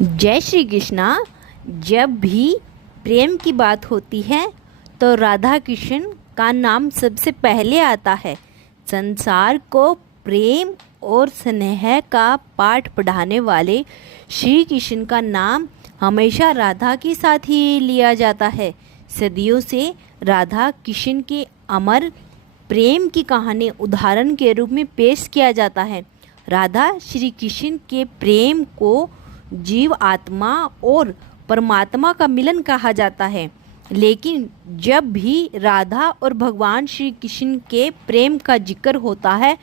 जय श्री कृष्णा। जब भी प्रेम की बात होती है तो राधा कृष्ण का नाम सबसे पहले आता है। संसार को प्रेम और स्नेह का पाठ पढ़ाने वाले श्री कृष्ण का नाम हमेशा राधा के साथ ही लिया जाता है। सदियों से राधा कृष्ण के अमर प्रेम की कहानी उदाहरण के रूप में पेश किया जाता है। राधा श्री कृष्ण के प्रेम को जीव आत्मा और परमात्मा का मिलन कहा जाता है। लेकिन जब भी राधा और भगवान श्री कृष्ण के प्रेम का जिक्र होता है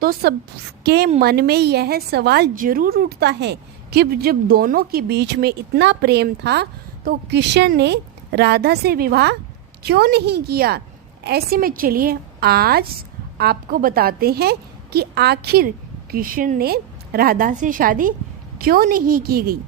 तो सबके मन में यह सवाल जरूर उठता है कि जब दोनों के बीच में इतना प्रेम था तो कृष्ण ने राधा से विवाह क्यों नहीं किया। ऐसे में चलिए आज आपको बताते हैं कि आखिर कृष्ण ने राधा से शादी क्यों नहीं की गई।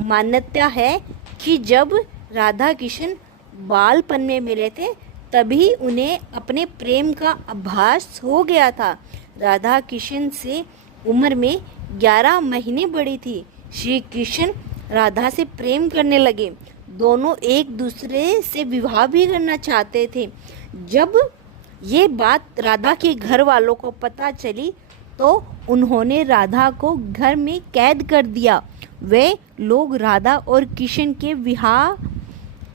मान्यता है कि जब राधा कृष्ण बालपन में मिले थे तभी उन्हें अपने प्रेम का आभास हो गया था। राधा कृष्ण से उम्र में 11 महीने बड़ी थी। श्री कृष्ण राधा से प्रेम करने लगे। दोनों एक दूसरे से विवाह भी करना चाहते थे। जब ये बात राधा के घर वालों को पता चली तो उन्होंने राधा को घर में कैद कर दिया। वे लोग राधा और कृष्ण के विवाह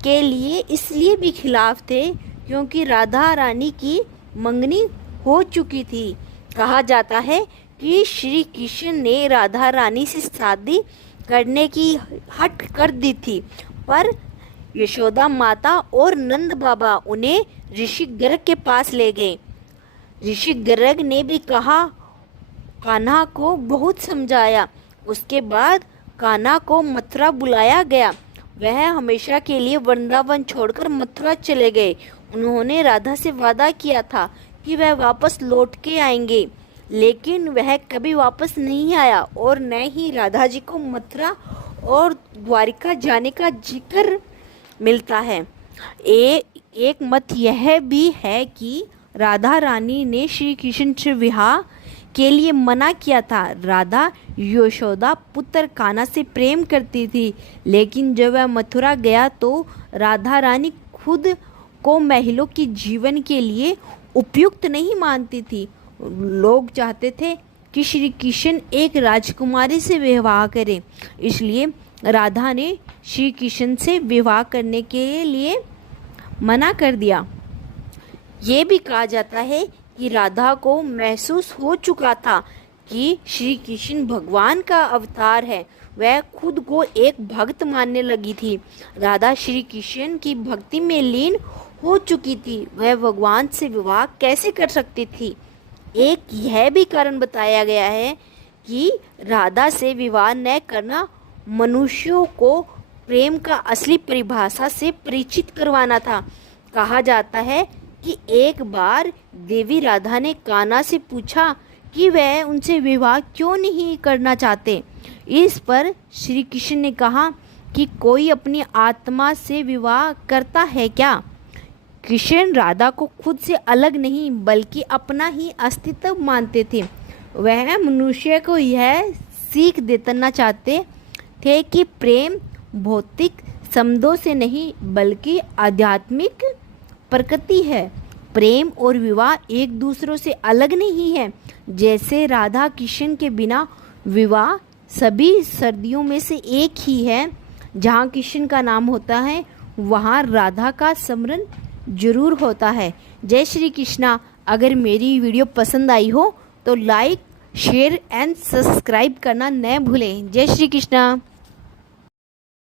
के लिए इसलिए भी खिलाफ थे क्योंकि राधा रानी की मंगनी हो चुकी थी। कहा जाता है कि श्री कृष्ण ने राधा रानी से शादी करने की हट कर दी थी, पर यशोदा माता और नंद बाबा उन्हें ऋषि गर्ग के पास ले गए। ऋषि गर्ग ने भी कान्हा को बहुत समझाया। उसके बाद कान्हा को मथुरा बुलाया गया। वह हमेशा के लिए वृंदावन छोड़कर मथुरा चले गए। उन्होंने राधा से वादा किया था कि वह वापस लौट के आएंगे, लेकिन वह कभी वापस नहीं आया और न ही राधा जी को मथुरा और द्वारिका जाने का जिक्र मिलता है। एक मत यह भी है कि राधा रानी ने श्री कृष्ण से विवाह के लिए मना किया था। राधा यशोदा पुत्र कान्हा से प्रेम करती थी, लेकिन जब वह मथुरा गया तो राधा रानी खुद को महिलाओं के जीवन के लिए उपयुक्त नहीं मानती थी। लोग चाहते थे कि श्री कृष्ण एक राजकुमारी से विवाह करें, इसलिए राधा ने श्री कृष्ण से विवाह करने के लिए मना कर दिया। ये भी कहा जाता है कि राधा को महसूस हो चुका था कि श्री कृष्ण भगवान का अवतार है। वह खुद को एक भक्त मानने लगी थी। राधा श्री कृष्ण की भक्ति में लीन हो चुकी थी। वह भगवान से विवाह कैसे कर सकती थी। एक यह भी कारण बताया गया है कि राधा से विवाह न करना मनुष्यों को प्रेम का असली परिभाषा से परिचित करवाना था। कहा जाता है कि एक बार देवी राधा ने कान्हा से पूछा कि वह उनसे विवाह क्यों नहीं करना चाहते। इस पर श्री कृष्ण ने कहा कि कोई अपनी आत्मा से विवाह करता है क्या। कृष्ण राधा को खुद से अलग नहीं बल्कि अपना ही अस्तित्व मानते थे। वह मनुष्य को यह सीख देना चाहते थे कि प्रेम भौतिक संबंधों से नहीं बल्कि आध्यात्मिक प्रकृति है। प्रेम और विवाह एक दूसरों से अलग नहीं है। जैसे राधा कृष्ण के बिना विवाह सभी सर्दियों में से एक ही है। जहाँ कृष्ण का नाम होता है वहाँ राधा का स्मरण जरूर होता है। जय श्री कृष्णा। अगर मेरी वीडियो पसंद आई हो तो लाइक शेयर एंड सब्सक्राइब करना न भूलें। जय श्री कृष्णा।